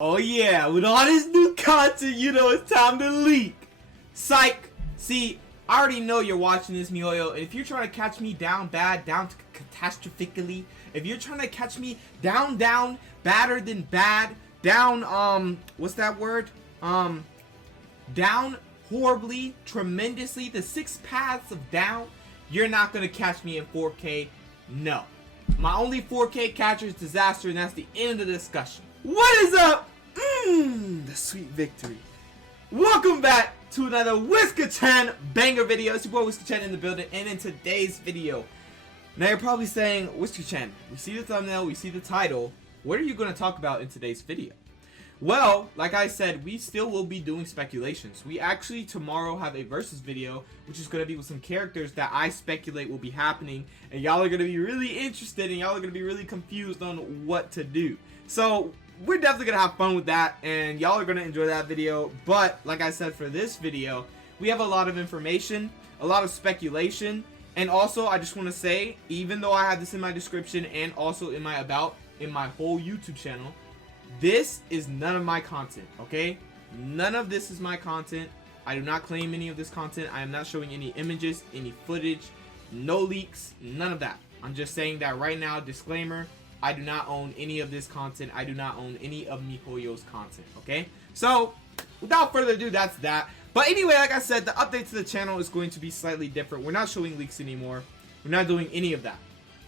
Oh yeah, with all this new content, you know it's time to leak. Psych! See, I already know you're watching this, MiHoYo, and if you're trying to catch me down bad, down catastrophically, if you're trying to catch me down, badder than bad, down, what's that word? Down horribly, tremendously, the 6 paths of down, you're not gonna catch me in 4K, no. My only 4K catcher is disaster, and that's the end of the discussion. What is up? The sweet victory. Welcome back to another Whisker-chan banger video. It's your boy Whisker-chan in the building, and in today's video, now you're probably saying, Whisker-chan, we see the thumbnail, we see the title, what are you going to talk about in today's video? Well, like I said, we still will be doing speculations. We actually tomorrow have a versus video, which is going to be with some characters that I speculate will be happening, and y'all are going to be really interested, and y'all are going to be really confused on what to do. So we're definitely going to have fun with that, and y'all are going to enjoy that video. But like I said, for this video, we have a lot of information, a lot of speculation, and also I just want to say, even though I have this in my description and also in my about, in my whole YouTube channel, this is none of my content, okay? None of this is my content. I do not claim any of this content. I am not showing any images, any footage, no leaks, none of that. I'm just saying that right now, disclaimer, I do not own any of this content. I do not own any of MiHoYo's content, okay? So, without further ado, that's that. But anyway, like I said, the update to the channel is going to be slightly different. We're not showing leaks anymore. We're not doing any of that.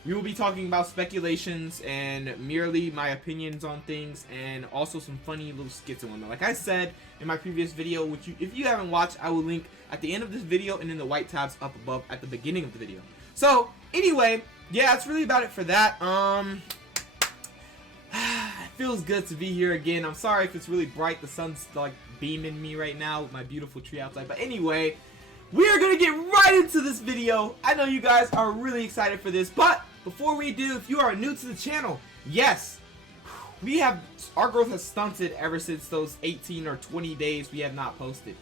We will be talking about speculations and merely my opinions on things, and also some funny little skits and whatnot. Like I said in my previous video, which if you haven't watched, I will link at the end of this video and in the white tabs up above at the beginning of the video. So anyway, yeah, that's really about it for that. It feels good to be here again. I'm sorry if it's really bright. The sun's like beaming me right now with my beautiful tree outside. But anyway, we are gonna get right into this video. I know you guys are really excited for this, but before we do, if you are new to the channel, yes, our growth has stunted ever since those 18 or 20 days we have not posted.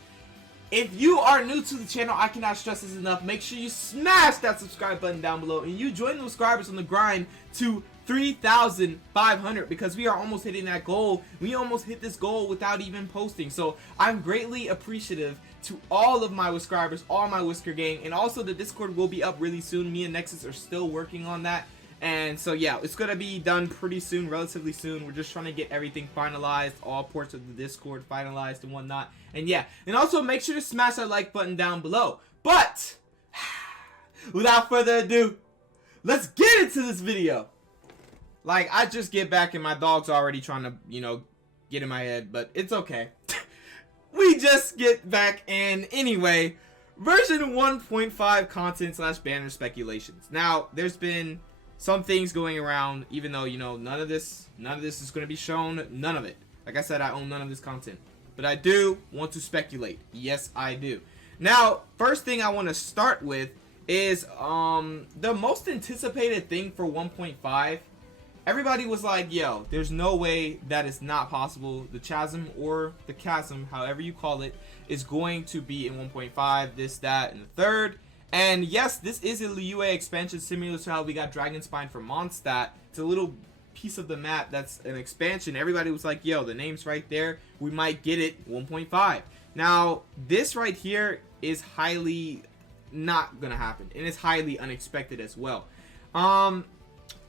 If you are new to the channel, I cannot stress this enough. Make sure you smash that subscribe button down below, and you join the subscribers on the grind to 3,500, because we are almost hitting that goal. We almost hit this goal without even posting. So I'm greatly appreciative to all of my subscribers, all my Whisker gang, and also the Discord will be up really soon. Me and Nexus are still working on that, and so yeah, it's gonna be done pretty soon, relatively soon. We're just trying to get everything finalized, all ports of the Discord finalized and whatnot. And yeah, and also make sure to smash that like button down below. But without further ado, let's get into this video. Like, I just get back and my dog's already trying to, you know, get in my head, but it's okay. We just get back, and anyway, version 1.5 content / banner speculations. Now, there's been some things going around, even though, you know, none of this is going to be shown, none of it. Like I said, I own none of this content, but I do want to speculate. Yes, I do. Now, first thing I want to start with is the most anticipated thing for 1.5. Everybody was like, yo, there's no way that is not possible. The Chasm or the Chasm, however you call it, is going to be in 1.5, this, that, and the third. And yes, this is a UA expansion similar to how we got Dragonspine for Mondstadt. It's a little piece of the map that's an expansion. Everybody was like, yo, the name's right there. We might get it 1.5. Now, this right here is highly not going to happen. And it's highly unexpected as well.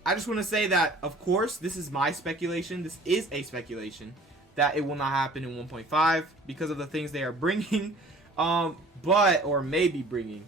I just want to say that, of course, this is my speculation. This is a speculation that it will not happen in 1.5 because of the things they are bringing, or maybe bringing.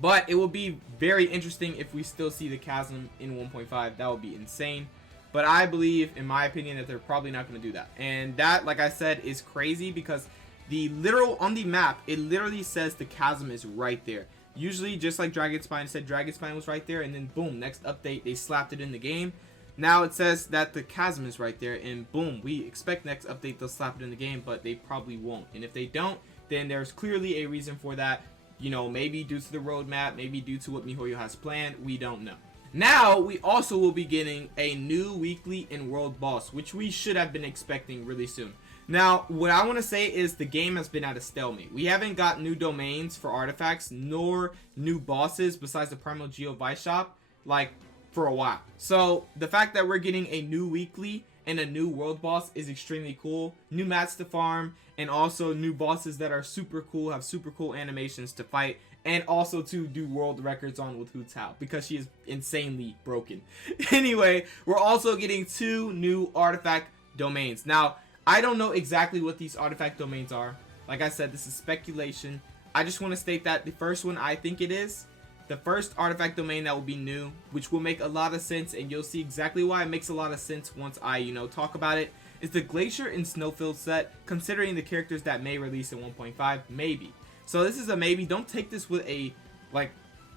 But it will be very interesting if we still see the Chasm in 1.5. That would be insane. But I believe, in my opinion, that they're probably not going to do that. And that, like I said, is crazy because on the map, it literally says the Chasm is right there. Usually, just like Dragonspine said, Dragonspine was right there, and then boom, next update, they slapped it in the game. Now it says that the Chasm is right there, and boom, we expect next update they'll slap it in the game, but they probably won't. And if they don't, then there's clearly a reason for that. You know, maybe due to the roadmap, maybe due to what MiHoYo has planned, we don't know. Now, we also will be getting a new weekly in World Boss, which we should have been expecting really soon. Now, what I want to say is the game has been at a stalemate. We haven't got new domains for artifacts, nor new bosses besides the Primal Geo Vice Shop, like, for a while. So, the fact that we're getting a new weekly and a new world boss is extremely cool. New mats to farm, and also new bosses that are super cool, have super cool animations to fight, and also to do world records on with Hu Tao because she is insanely broken. Anyway, we're also getting 2 new artifact domains. Now, I don't know exactly what these artifact domains are. Like I said, this is speculation. I just want to state that the first one I think it is. The first artifact domain that will be new, which will make a lot of sense, and you'll see exactly why it makes a lot of sense once I, talk about it, is the Glacier and Snowfield set, considering the characters that may release in 1.5, maybe. So this is a maybe. Don't take this with a,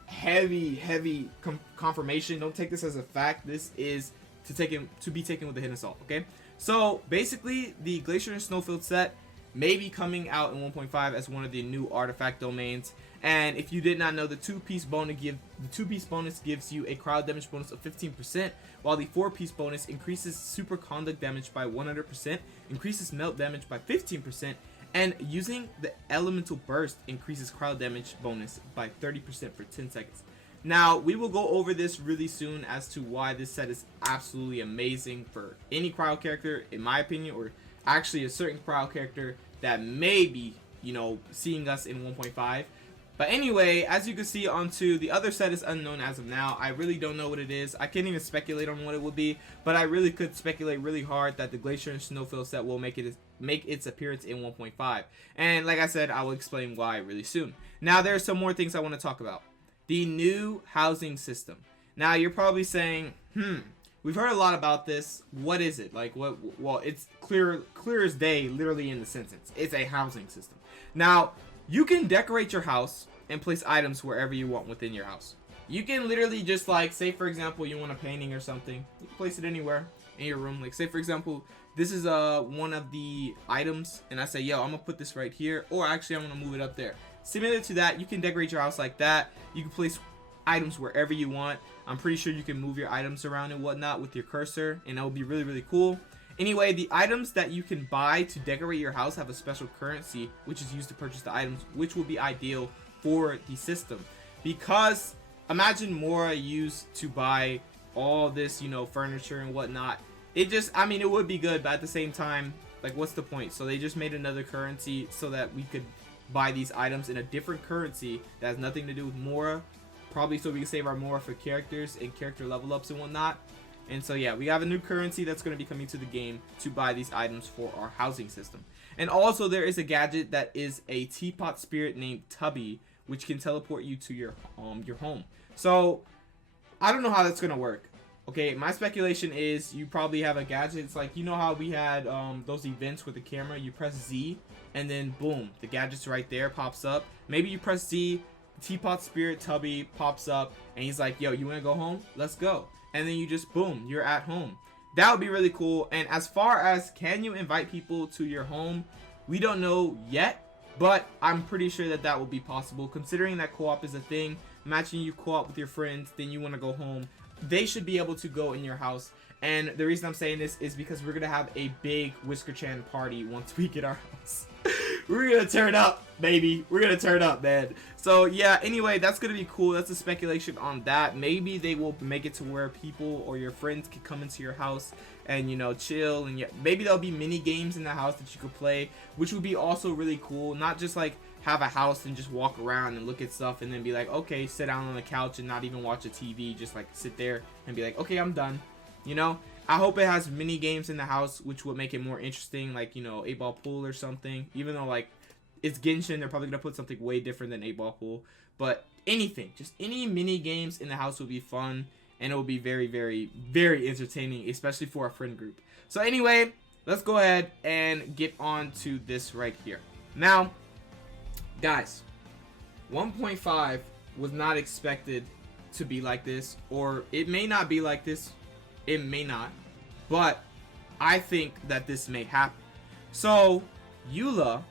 heavy confirmation. Don't take this as a fact. This is to be taken with a hint of salt, okay? So, basically, the Glacier and Snowfield set may be coming out in 1.5 as one of the new artifact domains. And if you did not know, the 2-piece bonus gives you a crowd damage bonus of 15%, while the 4-piece bonus increases super conduct damage by 100%, increases melt damage by 15%, and using the elemental burst increases crowd damage bonus by 30% for 10 seconds. Now, we will go over this really soon as to why this set is absolutely amazing for any crowd character, in my opinion, or actually a certain crowd character that may be, seeing us in 1.5. But anyway, as you can see, onto the other set is unknown as of now. I really don't know what it is. I can't even speculate on what it would be, but I really could speculate really hard that the Glacier and Snowfield set will make its appearance in 1.5. And like I said, I will explain why really soon. Now, there are some more things I want to talk about. The new housing system. Now, you're probably saying, we've heard a lot about this. What is it? Well, it's clear as day, literally in the sentence. It's a housing system. Now, you can decorate your house and place items wherever you want within your house. You can literally just say for example you want a painting or something, you can place it anywhere in your room. Like say for example this is one of the items and I say, yo, I'm gonna put this right here, or actually I'm gonna move it up there. Similar to that, you can decorate your house like that. You can place items wherever you want. I'm pretty sure you can move your items around and whatnot with your cursor, and that would be really, really cool. Anyway, the items that you can buy to decorate your house have a special currency, which is used to purchase the items, which will be ideal for the system. Because imagine Mora used to buy all this, furniture and whatnot. It just, it would be good, but at the same time, what's the point? So they just made another currency so that we could buy these items in a different currency that has nothing to do with Mora. Probably so we can save our Mora for characters and character level ups and whatnot. And so yeah, we have a new currency that's going to be coming to the game to buy these items for our housing system. And also there is a gadget that is a teapot spirit named Tubby, which can teleport you to your home. So I don't know how that's going to work. Okay, my speculation is you probably have a gadget. It's like, how we had those events with the camera. You press Z and then boom, the gadget's right there, pops up. Maybe you press Z, teapot spirit Tubby pops up and he's like, yo, you want to go home? Let's go. And then you just boom, you're at home. That would be really cool. And as far as can you invite people to your home, we don't know yet, but I'm pretty sure that that will be possible considering that co-op is a thing. Imagine you co-op with your friends, then you want to go home. They should be able to go in your house. And the reason I'm saying this is because we're gonna have a big Whisker-chan party once we get our house. We're gonna turn up, baby. We're gonna turn up, man. So yeah, anyway, that's gonna be cool. That's a speculation on that. Maybe they will make it to where people or your friends can come into your house and chill, and maybe there'll be mini games in the house that you could play, which would be also really cool. Not just have a house and just walk around and look at stuff and then be like, okay, sit down on the couch and not even watch a TV, just sit there and be like, okay, I'm done. I hope it has mini games in the house, which would make it more interesting, 8-ball pool or something. Even though it's Genshin, they're probably gonna put something way different than 8-ball pool. But anything, just any mini games in the house would be fun, and it will be very, very, very entertaining, especially for a friend group. So anyway, let's go ahead and get on to this right here. Now, guys, 1.5 was not expected to be like this, or it may not be like this. It may not, but I think that this may happen. So, Eula,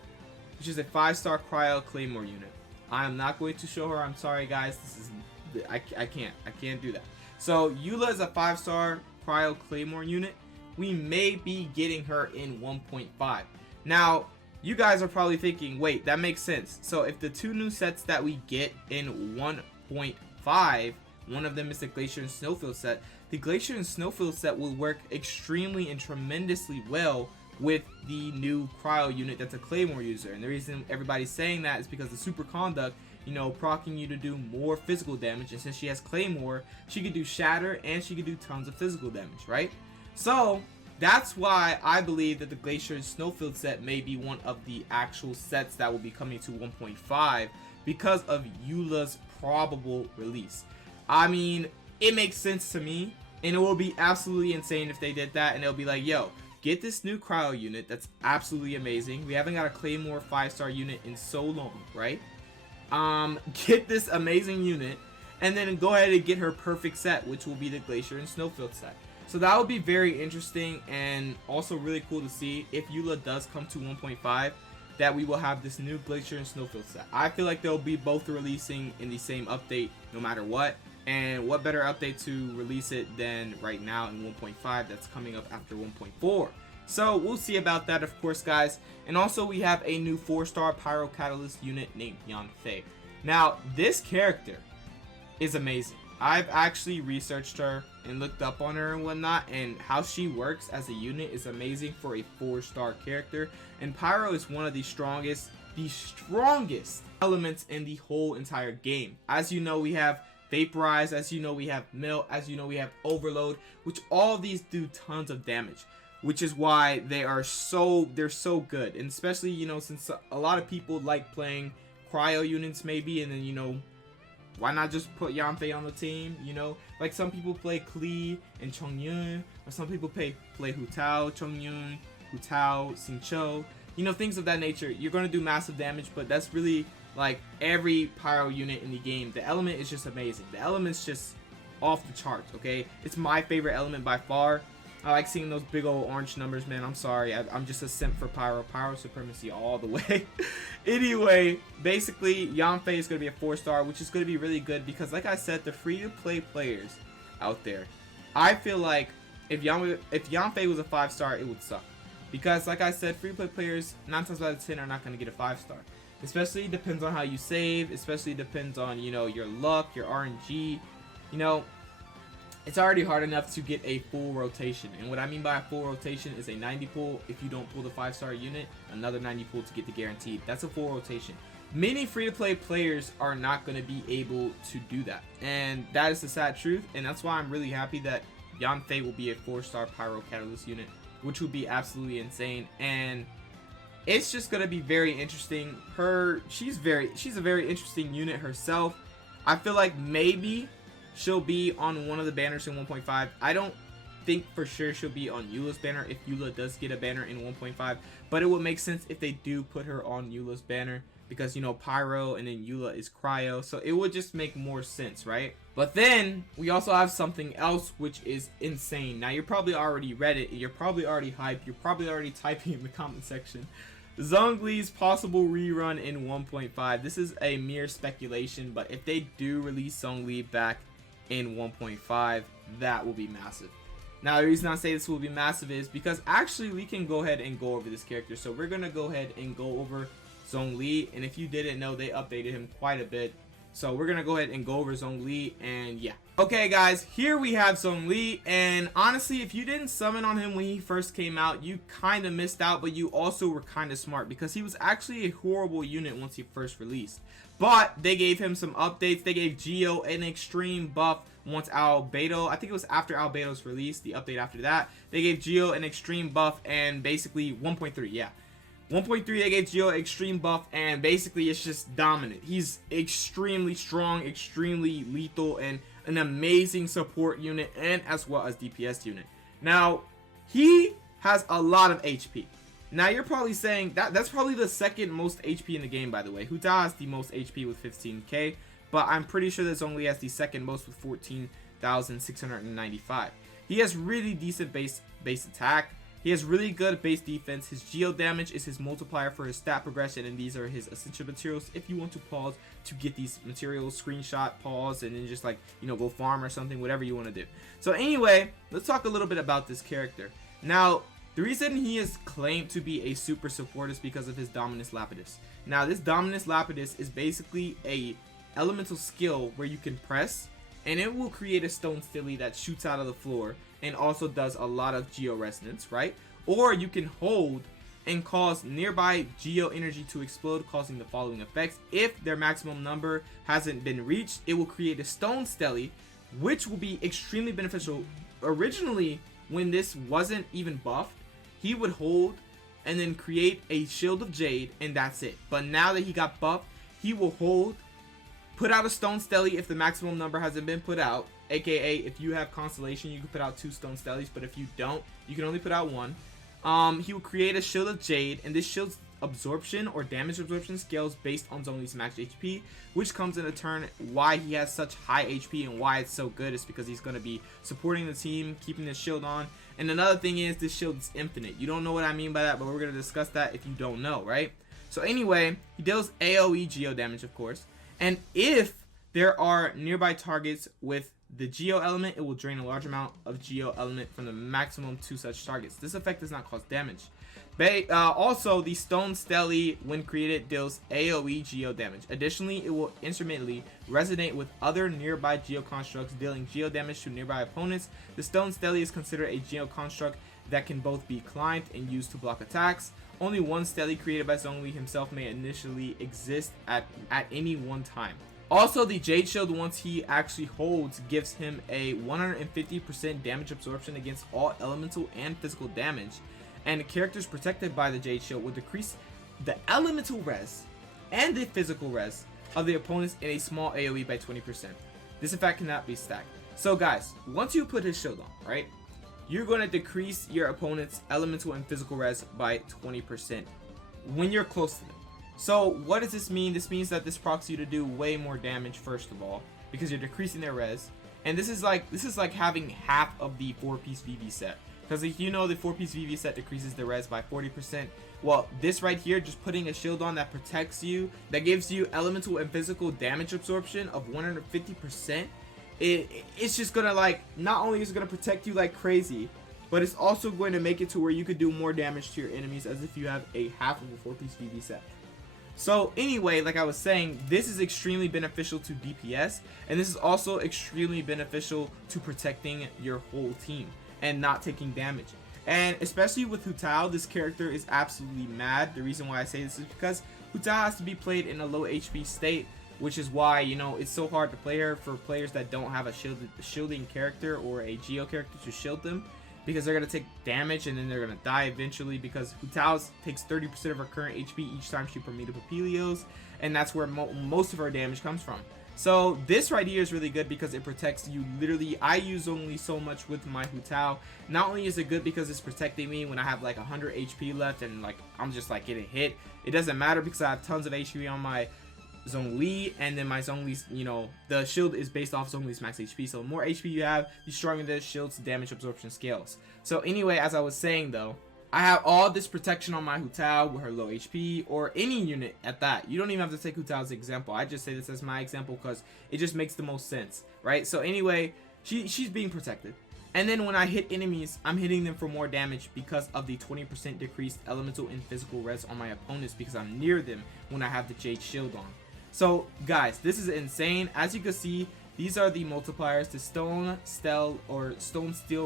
which is a 5-star Cryo Claymore unit. I am not going to show her. I'm sorry, guys. This is I can't do that. So, Eula is a 5-star Cryo Claymore unit. We may be getting her in 1.5. Now, you guys are probably thinking, wait, that makes sense. So, if the 2 new sets that we get in 1.5, one of them is the Glacier and Snowfield set, the Glacier and Snowfield set will work extremely and tremendously well with the new Cryo unit that's a Claymore user. And the reason everybody's saying that is because the Super Conduct, you know, proccing you to do more physical damage, and since she has Claymore, she could do Shatter and she could do tons of physical damage, right? So that's why I believe that the Glacier and Snowfield set may be one of the actual sets that will be coming to 1.5 because of Eula's probable release. I mean, it makes sense to me, and it will be absolutely insane if they did that, and they'll be like, yo, get this new Cryo unit that's absolutely amazing. We haven't got a Claymore 5-star unit in so long, right? Get this amazing unit, and then go ahead and get her perfect set, which will be the Glacier and Snowfield set. So that would be very interesting, and also really cool to see if Eula does come to 1.5, that we will have this new Glacier and Snowfield set. I feel like they'll be both releasing in the same update no matter what, and what better update to release it than right now in 1.5 that's coming up after 1.4. So we'll see about that, of course, guys. And also we have a new 4-star Pyro Catalyst unit named Yanfei. Now this character is amazing. I've actually researched her and looked up on her and whatnot, and how she works as a unit is amazing for a 4-star character. And Pyro is one of the strongest elements in the whole entire game. As you know, we have Vaporize, as you know we have Melt, as you know we have Overload, which all of these do tons of damage, which is why they're so good. And especially, you know, since a lot of people like playing Cryo units maybe, and then, you know, why not just put Yanfei on the team, you know? Like some people play Klee and Chongyun, or some people play Hu Tao, Chongyun, Hu Tao, Xingqiu, you know, things of that nature. You're going to do massive damage, but that's really like every Pyro unit in the game. The element is just amazing. The element's just off the charts, okay? It's my favorite element by far. I like seeing those big old orange numbers, man. I'm sorry. I'm just a simp for Pyro supremacy all the way. Anyway, basically, Yanfei is going to be a 4-star, which is going to be really good because, like I said, the free-to-play players out there, I feel like if Yanfei was a 5-star, it would suck. Because, like I said, free-to-play players, 9 times out of 10, are not going to get a 5-star. Especially depends on how you save. Especially depends on, you know, your luck, your RNG. You know, it's already hard enough to get a full rotation, and what I mean by a full rotation is a 90 pull if you don't pull the 5-star unit, another 90 pull to get the guaranteed. That's a full rotation. Many free-to-play players are not going to be able to do that, and that is the sad truth, and that's why I'm really happy that Yanfei will be a 4-star Pyro Catalyst unit, which would be absolutely insane. And it's just going to be very interesting. She's a very interesting unit herself. I feel like maybe she'll be on one of the banners in 1.5. I don't think for sure she'll be on Eula's banner if Eula does get a banner in 1.5, but it would make sense if they do put her on Eula's banner because, you know, Pyro and then Eula is Cryo, so it would just make more sense, right? But then we also have something else which is insane. Now, you're probably already read it, you're probably already hyped, you're probably already typing in the comment section. Zhongli's possible rerun in 1.5. This is a mere speculation, but if they do release Zhongli back in 1.5, that will be massive. Now, the reason I say this will be massive is because actually we can go ahead and go over this character. So we're gonna go ahead and go over Zhongli, and if you didn't know, they updated him quite a bit. So we're gonna go ahead and go over Zhongli, and yeah. Okay guys, here we have Zhongli, and honestly, if you didn't summon on him when he first came out, you kind of missed out, but you also were kind of smart because he was actually a horrible unit once he first released. But they gave him some updates. They gave Geo an extreme buff once Albedo, I think it was after Albedo's release, the update after that. They gave Geo an extreme buff, and basically 1.3, yeah. 1.3, they gave Geo extreme buff, and basically it's just dominant. He's extremely strong, extremely lethal, and an amazing support unit, and as well as DPS unit. Now, he has a lot of HP. Now, you're probably saying that's probably the second most HP in the game, by the way. Hu Tao has the most HP with 15k, but I'm pretty sure that Zhongli has the second most with 14,695. He has really decent base attack. He has really good base defense. His geo damage is his multiplier for his stat progression, and these are his essential materials. If you want to pause to get these materials, screenshot, pause, and then just, like, you know, go farm or something, whatever you want to do. So anyway, let's talk a little bit about this character. Now, the reason he is claimed to be a super support is because of his Dominus Lapidus. Now, this Dominus Lapidus is basically a elemental skill where you can press, and it will create a stone stilly that shoots out of the floor and also does a lot of geo resonance, right? Or you can hold and cause nearby geo energy to explode, causing the following effects. If their maximum number hasn't been reached, it will create a stone stelly, which will be extremely beneficial. Originally, when this wasn't even buffed, he would hold and then create a shield of jade, and that's it. But now that he got buffed, he will hold, put out a stone stelly if the maximum number hasn't been put out, aka if you have constellation, you can put out 2 stone stellies, but if you don't, you can only put out 1. He will create a shield of jade, and this shield's absorption or damage absorption scales based on Zhongli's max HP, which comes in a turn why he has such high HP and why it's so good is because he's going to be supporting the team, keeping the shield on. And another thing is this shield is infinite. You don't know what I mean by that, but we're going to discuss that if you don't know, right? So anyway, he deals AoE geo damage, of course, and if there are nearby targets with the geo element, it will drain a large amount of geo element from the maximum 2 such targets. This effect does not cause damage. Also, the stone stelly, when created, deals AoE geo damage. Additionally, it will intermittently resonate with other nearby geo constructs, dealing geo damage to nearby opponents. The stone stelly is considered a geo construct that can both be climbed and used to block attacks. Only one stelly created by Zhongli himself may initially exist at any one time. Also, the Jade Shield, once he actually holds, gives him a 150% damage absorption against all elemental and physical damage. And characters protected by the Jade Shield will decrease the elemental res and the physical res of the opponents in a small AoE by 20%. This effect cannot be stacked. So guys, once you put his shield on, right, you're going to decrease your opponent's elemental and physical res by 20% when you're close to them. So what does this mean? This means that this procs you to do way more damage, first of all, because you're decreasing their res. And this is like having half of the 4-piece VV set. Because if you know the 4-piece VV set decreases the res by 40%, well, this right here, just putting a shield on that protects you, that gives you elemental and physical damage absorption of 150%, it's just gonna, like, not only is it gonna protect you like crazy, but it's also going to make it to where you could do more damage to your enemies as if you have a half of a 4-piece VV set. So anyway, like I was saying, this is extremely beneficial to DPS, and this is also extremely beneficial to protecting your whole team and not taking damage. And especially with Hu Tao, this character is absolutely mad. The reason why I say this is because Hu Tao has to be played in a low HP state, which is why, you know, it's so hard to play her for players that don't have a shielding character or a geo character to shield them, because they're going to take damage and then they're going to die eventually, because Hu Tao takes 30% of her current HP each time she permits Papilios, and that's where most of her damage comes from. So this right here is really good because it protects you. Literally, I use Zhongli so much with my Hu Tao. Not only is it good because it's protecting me when I have like 100 HP left and like I'm just like getting hit, it doesn't matter because I have tons of HP on my Zhongli, and then my Zhongli's, you know, the shield is based off Zhongli's max HP, so the more HP you have, the stronger the shield's damage absorption scales. So anyway, as I was saying though, I have all this protection on my Hu Tao with her low HP, or any unit at that. You don't even have to take Hu Tao's example. I just say this as my example because it just makes the most sense, right? So anyway, she's being protected. And then when I hit enemies, I'm hitting them for more damage because of the 20% decreased elemental and physical res on my opponents, because I'm near them when I have the Jade Shield on. So guys, this is insane. As you can see, these are the multipliers. The stone steel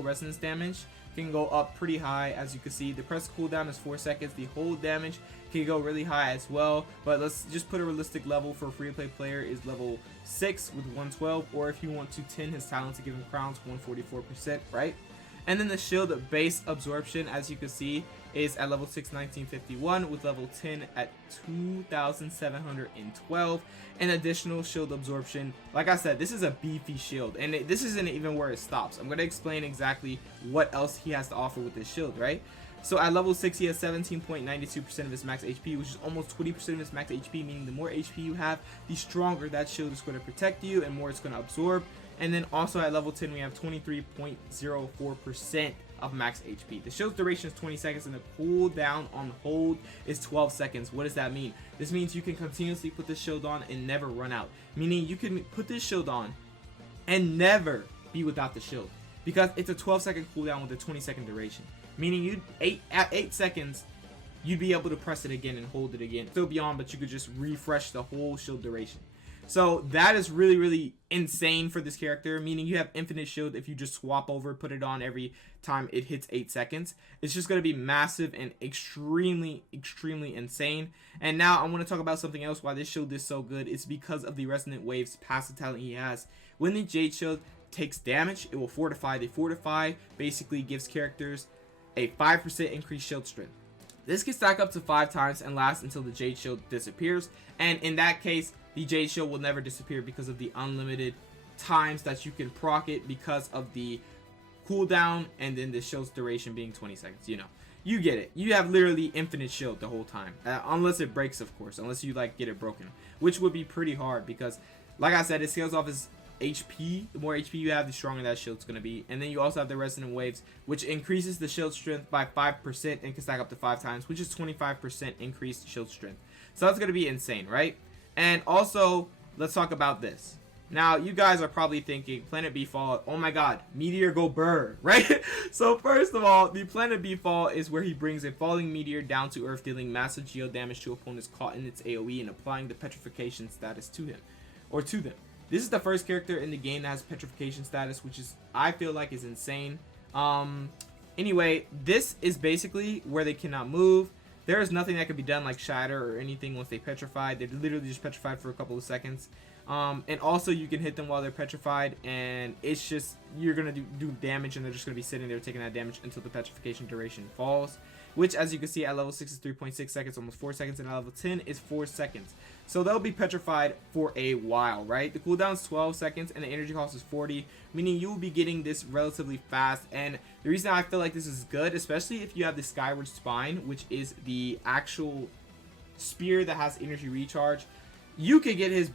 resonance damage can go up pretty high. As you can see, the press cooldown is 4 seconds. The hold damage can go really high as well, but let's just put a realistic level for a free to play player is level 6 with 112, or if you want to 10 his talent to give him crowns, 144%, right? And then the shield base absorption, as you can see, is at level 6, 1951, with level 10 at 2712. And additional shield absorption, like I said, this is a beefy shield, and this isn't even where it stops. I'm going to explain exactly what else he has to offer with this shield, right? So at level 6, he has 17.92% of his max HP, which is almost 20% of his max HP, meaning the more HP you have, the stronger that shield is going to protect you and more it's going to absorb. And then also at level 10, we have 23.04% of max HP. The shield's duration is 20 seconds and the cooldown on hold is 12 seconds. What does that mean? This means you can continuously put this shield on and never run out. Meaning you can put this shield on and never be without the shield, because it's a 12-second cooldown with a 20-second duration. Meaning at 8 seconds, you'd be able to press it again and hold it again. Still beyond, but you could just refresh the whole shield duration. So that is really, really insane for this character, meaning you have infinite shield if you just swap over, put it on every time it hits 8 seconds. It's just going to be massive and extremely, extremely insane. And now I want to talk about something else why this shield is so good. It's because of the Resonant Waves passive talent he has. When the Jade Shield takes damage, it will fortify. The fortify basically gives characters a 5% increased shield strength. This can stack up to 5 times and last until the Jade Shield disappears, and in that case the Jade Shield will never disappear because of the unlimited times that you can proc it because of the cooldown and then the shield's duration being 20 seconds. You know, you get it. You have literally infinite shield the whole time, unless it breaks, of course, unless you like get it broken, which would be pretty hard because like I said, it scales off his HP. The more HP you have, the stronger that shield's going to be. And then you also have the Resonant Waves, which increases the shield strength by 5% and can stack up to 5 times, which is 25% increased shield strength. So that's going to be insane, right? And also, let's talk about this. Now, you guys are probably thinking, Planet B Fall, oh my god, Meteor go burr, right? So first of all, the Planet B Fall is where he brings a falling meteor down to Earth, dealing massive geo damage to opponents caught in its AoE and applying the petrification status to him, or to them. This is the first character in the game that has petrification status, which is, I feel like, is insane. Anyway, this is basically where they cannot move. There is nothing that can be done like shatter or anything once they petrify. They're literally just petrified for a couple of seconds. And also you can hit them while they're petrified, and it's just, you're gonna do damage, and they're just gonna be sitting there taking that damage until the petrification duration falls, which, as you can see, at level 6 is 3.6 seconds, almost 4 seconds, and at level 10 is 4 seconds. So they'll be petrified for a while, right? The cooldown is 12 seconds and the energy cost is 40, meaning you will be getting this relatively fast. And the reason I feel like this is good, especially if you have the Skyward Spine, which is the actual spear that has energy recharge, you could get his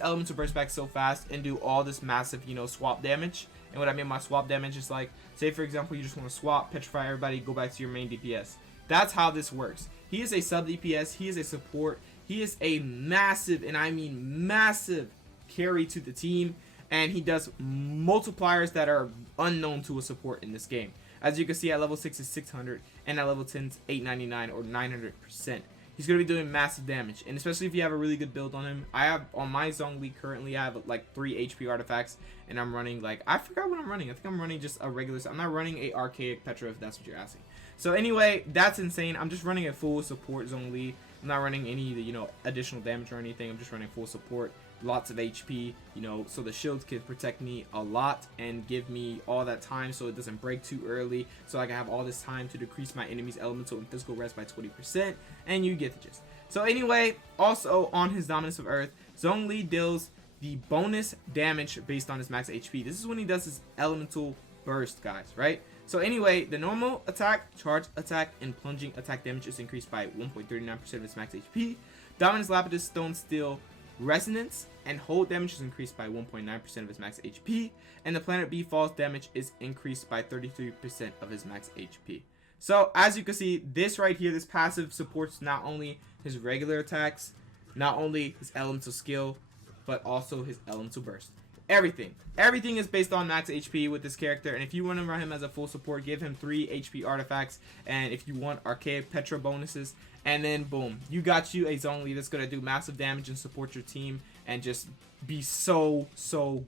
elemental burst back so fast and do all this massive, you know, swap damage. And what I mean by swap damage is, like, say for example you just want to swap, petrify everybody, go back to your main DPS. That's how this works. He is a sub DPS, he is a support, he is a massive, and I mean massive, carry to the team, and he does multipliers that are unknown to a support in this game. As you can see, at level 6 is 600, and at level 10 is 899 or 900%. He's going to be doing massive damage, and especially if you have a really good build on him. I have, on my Zhongli currently, I have like 3 HP artifacts, and I'm running, like, I forgot what I'm running. I think I'm running just a regular, I'm not running a archaic Petra, if that's what you're asking. So anyway, that's insane. I'm just running a full support Zhongli. I'm not running any, you know, additional damage or anything. I'm just running full support, lots of HP, you know, so the shields can protect me a lot and give me all that time so it doesn't break too early, so I can have all this time to decrease my enemy's elemental and physical rest by 20%, and you get the gist. So anyway, also on his Dominance of Earth, Zhongli deals the bonus damage based on his max HP. This is when he does his elemental burst, guys, right? So anyway, the normal attack, charge attack, and plunging attack damage is increased by 1.39% of its max HP. Dominance, Lapidus, Stone, Steel, Resonance, and hold damage is increased by 1.9% of his max HP. And the Planet B Falls damage is increased by 33% of his max HP. So as you can see, this right here, this passive supports not only his regular attacks, not only his elemental skill, but also his elemental burst. Everything is based on max HP with this character, and if you want to run him as a full support, give him 3 HP artifacts, and if you want archaic Petra bonuses, and then boom, you got you a Zhongli that's going to do massive damage and support your team and just be so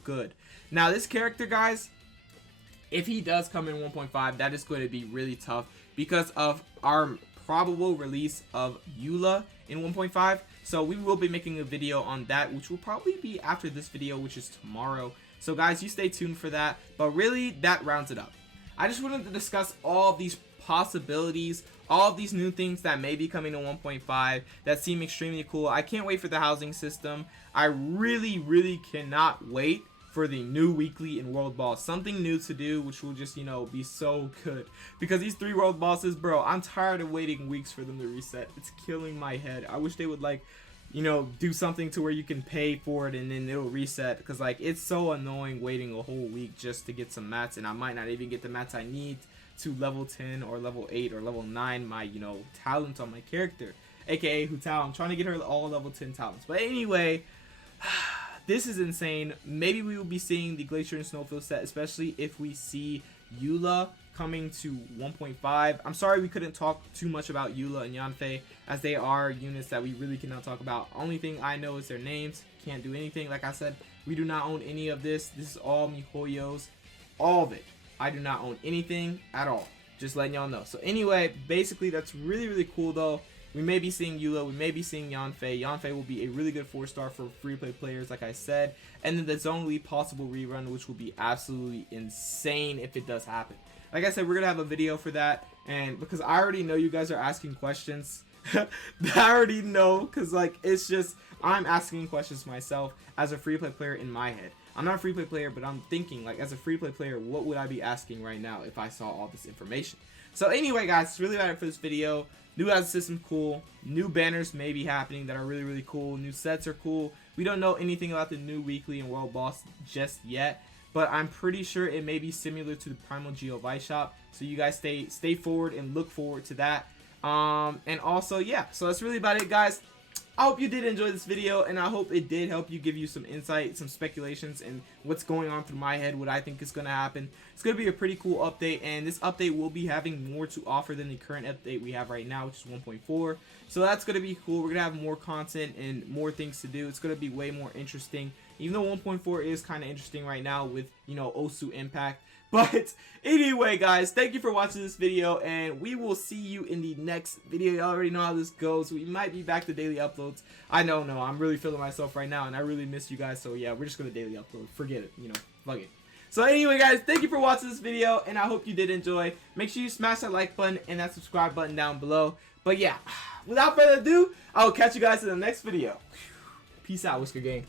good. Now this character, guys, if he does come in 1.5, that is going to be really tough because of our probable release of Eula in 1.5. So we will be making a video on that, which will probably be after this video, which is tomorrow. So guys, you stay tuned for that. But really, that rounds it up. I just wanted to discuss all of these possibilities, all of these new things that may be coming to 1.5 that seem extremely cool. I can't wait for the housing system. I really cannot wait for the new weekly in World Boss. Something new to do, which will just, you know, be so good. Because these 3 world bosses, bro, I'm tired of waiting weeks for them to reset. It's killing my head. I wish they would, like, you know, do something to where you can pay for it and then it'll reset. Because, like, it's so annoying waiting a whole week just to get some mats, and I might not even get the mats I need to level 10 or level 8 or level 9 my, you know, talent on my character. AKA Hu Tao. I'm trying to get her all level 10 talents. But anyway, this is insane. Maybe we will be seeing the Glacier and Snowfield set, especially if we see Eula coming to 1.5. I'm sorry we couldn't talk too much about Eula and Yanfei, as they are units that we really cannot talk about. Only thing I know is their names. Can't do anything. Like I said, we do not own any of this. This is all MiHoYo's, all of it. I do not own anything at all. Just letting y'all know. So anyway, basically that's really cool though. We may be seeing Eula, we may be seeing Yanfei. Yanfei will be a really good 4-star for free-play players, like I said. And then the Zhongli possible rerun, which will be absolutely insane if it does happen. Like I said, we're going to have a video for that. And because I already know you guys are asking questions. I already know, because like it's just, I'm asking questions myself as a free-play player in my head. I'm not a free-play player, but I'm thinking, like, as a free-play player, what would I be asking right now if I saw all this information? So anyway, guys, it's really about it for this video. New ad system, cool. New banners may be happening that are really cool. New sets are cool. We don't know anything about the new weekly and world boss just yet, but I'm pretty sure it may be similar to the Primal Geo Vice Shop. So you guys stay forward and look forward to that. And also, yeah, so that's really about it, guys. I hope you did enjoy this video, and I hope it did help you, give you some insight, some speculations, and what's going on through my head, what I think is going to happen. It's going to be a pretty cool update, and this update will be having more to offer than the current update we have right now, which is 1.4. So that's going to be cool. We're going to have more content and more things to do. It's going to be way more interesting, even though 1.4 is kind of interesting right now with, you know, Osu Impact. But anyway, guys, thank you for watching this video, and we will see you in the next video. You already know how this goes. We might be back to daily uploads. I know, I'm really feeling myself right now, and I really miss you guys. So yeah, we're just gonna daily upload. Forget it, you know, fuck it. So anyway, guys, thank you for watching this video, and I hope you did enjoy. Make sure you smash that like button and that subscribe button down below. But yeah, without further ado, I will catch you guys in the next video. Peace out, Whisker Gang.